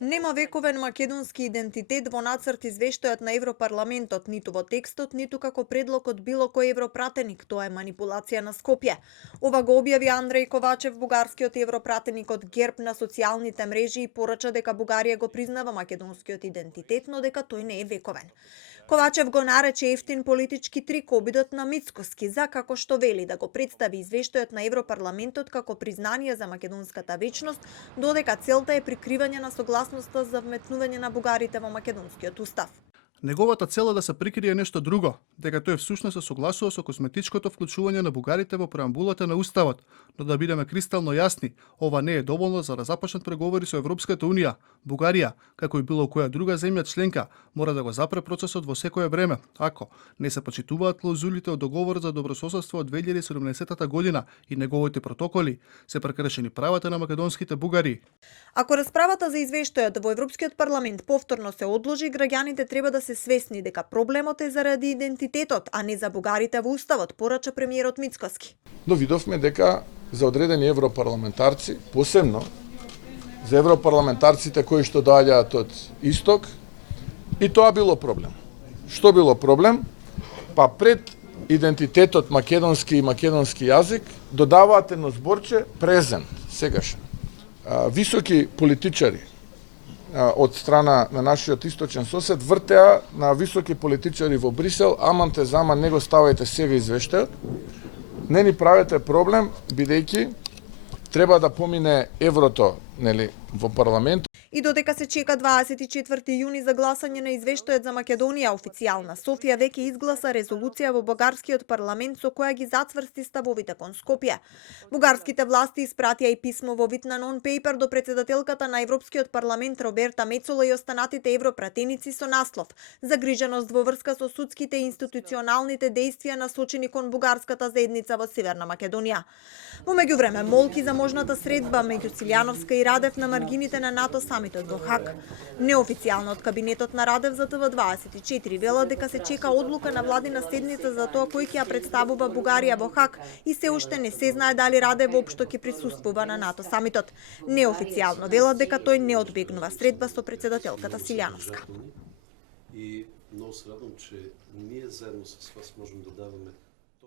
Нема вековен македонски идентитет во нацрт извештајот на Европарламентот, ниту во текстот, ниту како предлог од било кој европратеник. Тоа е манипулација на Скопје. Ова го објави Андреј Ковачев, бугарскиот европратеник од ГЕРБ, на социјалните мрежи и порача дека Бугарија го признава македонскиот идентитет, но дека тој не е вековен. Ковачев го нарече ефтин политички трик обидот на Мицкоски за, како што вели, да го представи извештајот на Европарламентот како признание за македонската вечност, додека целта е прикривање на согласноста за вметнување на бугарите во македонскиот устав. Неговата цел е да се прикрие нешто друго, дека тој всушност се согласува со косметичкото вклучување на бугарите во преамбулата на уставот, но да бидеме кристално јасни, ова не е доволно за да започнат преговори со Европската унија. Бугарија, како и било која друга земја членка, мора да го запре процесот во секое време, ако не се почитуваат клаузулите од договорот за добрососедство од 2017 година и неговите протоколи, се прекршени правата на македонските бугари. Ако расправата за извештајот во Европскиот парламент повторно се одложи, граѓаните треба да се свесни дека проблемот е заради идентитетот, а не за бугарите во уставот, порача премиерот Мицкоски. Но видовме дека за одредени европарламентарци, посебно за европарламентарците кои што доаѓаат од исток, и тоа било проблем. Што било проблем? Па пред идентитетот македонски и македонски јазик додаваат едно зборче презент, сегашен. Високи политичари од страна на нашиот источен сосед вртеа на високи политичари во Брисел, аманте зама не го ставајте сега извештајот, не ни правете проблем, бидејќи треба да помине еврото, нели, во парламент. И додека се чека 24 јуни за гласање на извештајот за Македонија, официјална Софија веќе изгласа резолуција во бугарскиот парламент со која ги зацврсти ставовите кон Скопје. Бугарските власти испратија и писмо во вид на нон-пейпер до председателката на Европскиот парламент Роберта Мецола и останатите европратеници со наслов "Загриженост во врска со судските и институционалните дејствија насочени кон бугарската заедница во Северна Македонија". Во меѓувреме, молки за можната средба меѓу Силјановска и Радев на маргините на НАТО самитот во Хаг. Неофицијално од кабинетот на Радев за ТВ24 велат дека се чека одлука на владина седница за тоа кој ќе ја представува Бугарија во Хаг и се уште не се знае дали Радев воопшто ќе присуствува на НАТО самитот. Неофицијално велат дека тој не одбегнува средба со председателката Силјановска. И много се радвам, че ние заедно с вас можем да даваме